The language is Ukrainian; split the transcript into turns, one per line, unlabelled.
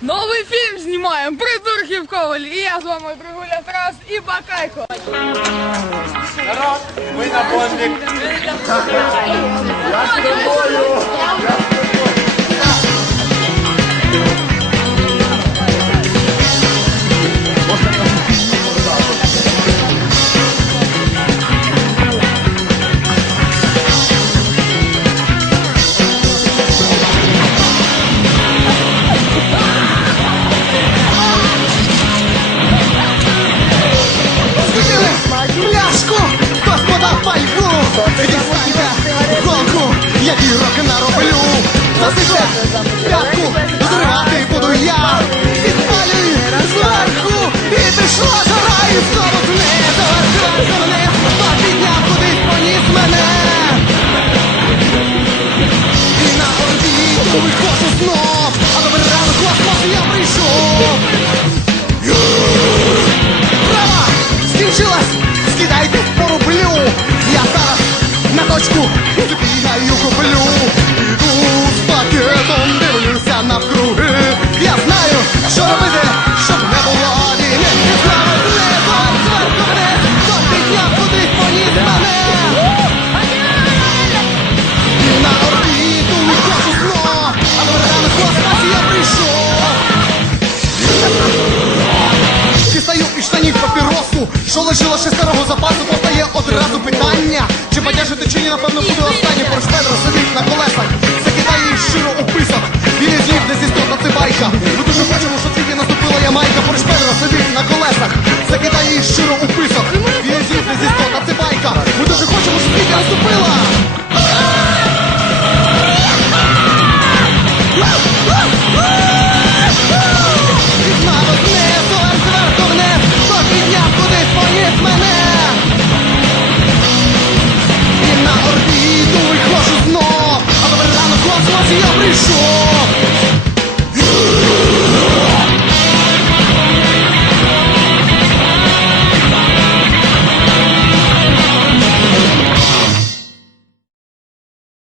Новий фільм знімаємо Придурки в Ковалі. І я з вами Пригуля Тарас і Бакайко.
Народ, ми на подвиг.
Точку збігаю куплю. Іду з пакетом, дивлюся навкруги. Я знаю, що робити, щоб не було війни. І слава. І я прийшов. Дістаю із штанів папіросу, що лишила ще старого запасу, постає одразу питання. Порш Педро сидить на колесах, закидає їх щиро у писок. Із них десь це байка. Ми дуже хочемо, щоб світі наступила. Мало знизу, аж зверху вниз, хто підняв кудись поніс на орбіту виходжу знов, а добре ранок космос я прийшов.